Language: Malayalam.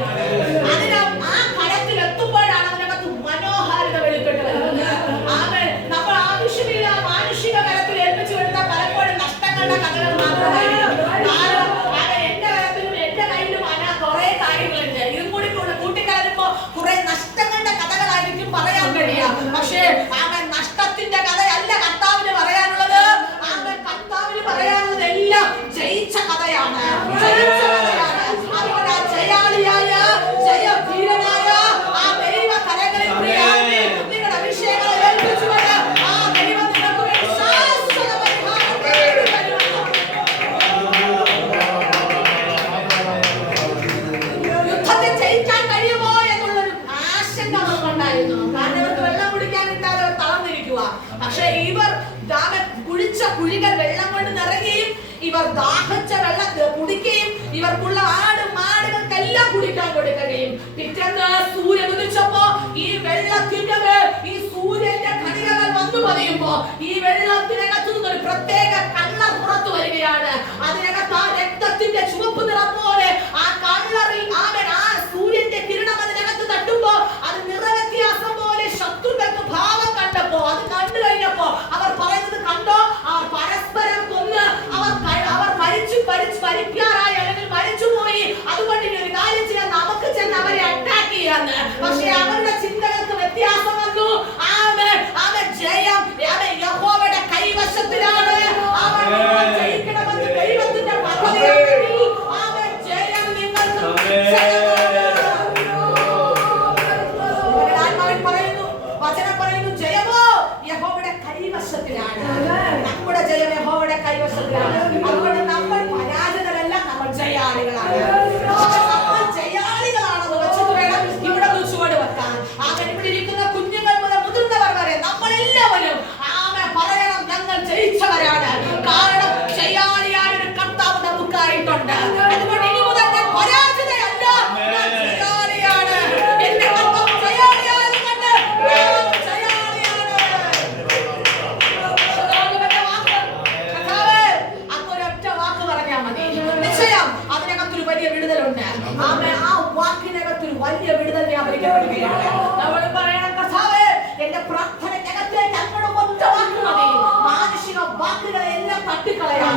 കരത്തിലാണ്. ആ കരത്തിൽ എത്തുമ്പോഴാണ് അതിനകത്ത് മനോഹാരിത വെളിപ്പെട്ട് വരുന്നത്. നമ്മൾ ആവശ്യമില്ല മാനുഷിക കരത്തിൽ ഏൽപ്പിച്ചു വരുന്ന പലപ്പോഴും നഷ്ടങ്ങളുടെ കഥകൾ മാത്രമായിരിക്കും. എന്റെ കരത്തിലും എന്റെ കയ്യിലും കുറെ കാര്യങ്ങളുണ്ട്. ഇതും കൂടി കൂട്ടിക്കലരുമ്പോ കുറെ നഷ്ടങ്ങളുടെ കഥകളായിരിക്കും പറയാൻ കഴിയുക. പക്ഷേ നഷ്ടത്തിന്റെ കഥയല്ല കർത്താവിന് പറയാനുള്ളത്. കർത്താവിന് പറയാനുള്ളത് എല്ലാം ജയിച്ച കഥയാണ്. അതുകൊണ്ട് ആ ജയാളിയായ ജയവീരനായ ആ ദൈവ കരങ്ങളിൽ നിങ്ങളുടെ അഭിഷേകങ്ങളെ ഏൽപ്പിച്ചുകൊണ്ട് ആ ദൈവം നിങ്ങൾക്ക് വേണ്ടി ശാശ്വത പരിഹാരം തരുമെന്ന്. യുദ്ധത്തിൽ ജയിക്കാൻ കഴിയുമോ എന്നുള്ളൊരു ആശങ്ക അവർക്കുണ്ടായിരുന്നു. കാരണം അവർക്ക് വെള്ളം കുടിക്കാൻ ഇട്ടാൽ അവർ തളർന്നിരിക്കുക. പക്ഷെ ഇവർ കുഴിച്ച കുഴികൾ വെള്ളം കൊണ്ട് നിറയുകയും ഇവർ ദാഹിച്ച വെള്ളം കുടിക്കുകയും ഇവർക്കുള്ള മാടുകൾക്കെല്ലാം കുടിക്കാൻ കൊടുക്കുകയും പിറ്റേന്ന് സൂര്യൻ ഉദിച്ചപ്പോ ഈ വെള്ളത്തിന്റെ ഈ സൂര്യന്റെ കണികകൾ വന്നു പതിയുമ്പോ ഈ വെള്ളത്തിനകത്തു നിന്നൊരു പ്രത്യേക കള്ളർ പുറത്തു വരികയാണ്. അതിനകത്ത് ആ രക്തത്തിന്റെ ചുവപ്പ് നിറം പോലെ ആ കള്ളറിൽ ആ സൂര്യന്റെ കിരണം അതിനകത്ത് തട്ടുമ്പോ അത് നിറവ്യത്യാസം പോലെ ശത്രുക്കൾക്ക് ഭാവം കണ്ടപ്പോ അത് കണ്ടു കഴിഞ്ഞപ്പോ അവർ പറയുന്നത് കണ്ടോ, അവർ പരസ്പരം കൊന്ന് അവർ മരിക്കാറായി അല്ലെങ്കിൽ മരിച്ചുപോയി. അതുകൊണ്ട് ഇനി ഒരു കാര്യം ചെയ്യാൻ നമുക്ക് ചെന്ന് അവരെ അറ്റാക്ക് ചെയ്യാന്ന്. പക്ഷെ അവരുടെ ചിന്തകൾക്ക് വ്യത്യാസം വന്നു. ജയം യഹോവയുടെ കൈവശത്തിലാണ്. ജയിക്കണമെന്ന് ദൈവത്തിന്റെ പദ്ധതിയാണെങ്കിൽ ജയം നിങ്ങൾക്ക് പറയുന്നു. വചനം പറയുന്നു ജയമോ യഹോവയുടെ കൈവശത്തിലാണ്. നമ്മുടെ ജയം യഹോവയുടെ കൈവശത്തിലാണ്. അതുകൊണ്ട് നമ്മൾ പരാജിതരല്ല, നമ്മൾ ജയാളികളാണ്. നമ്മൾ ജയാളികളാണെന്ന് വെച്ചിട്ട് വേണം ഇവിടെ ചുവട് വെക്കാൻ. ഇവിടെ ഇരിക്കുന്ന കുഞ്ഞുങ്ങൾ മുതൽ മുതിർന്നവർ വരെ നമ്മളെല്ലാവരും പറയണം ഞങ്ങൾ ജയിച്ചവരാണ്. കാരണം ജയാളിയായ ഒരു കർത്താവ് നമുക്കായിട്ടുണ്ട്. അതുകൊണ്ട് ഇനി മുതൽ ഞാൻ പരാജിതയല്ല, ഞാൻ ജയാളിയാണ്. എന്റെ കർത്താവ് ജയാളിയായതുകൊണ്ട് ഞാൻ ജയാളിയാണ്. അങ്ങൊരൊറ്റ വാക്ക് പറഞ്ഞാൽ മതി, നിശ്ചയം അതിനകത്തൊരു വലിയ വിടുതലുണ്ട്. ആ വാക്കിനകത്തൊരു വലിയ വിടുതൽ വ്യാപരിക്കപ്പെടുകയാണ്. നമ്മൾ പറയണം കർത്താവേ എന്റെ പ്രാർത്ഥനയ്ക്കകത്ത് ഞങ്ങളുടെ ഒറ്റ വാക്ക് മതി. മാനുഷിക വാക്കുകളെ എല്ലാം തട്ടിക്കളയാം.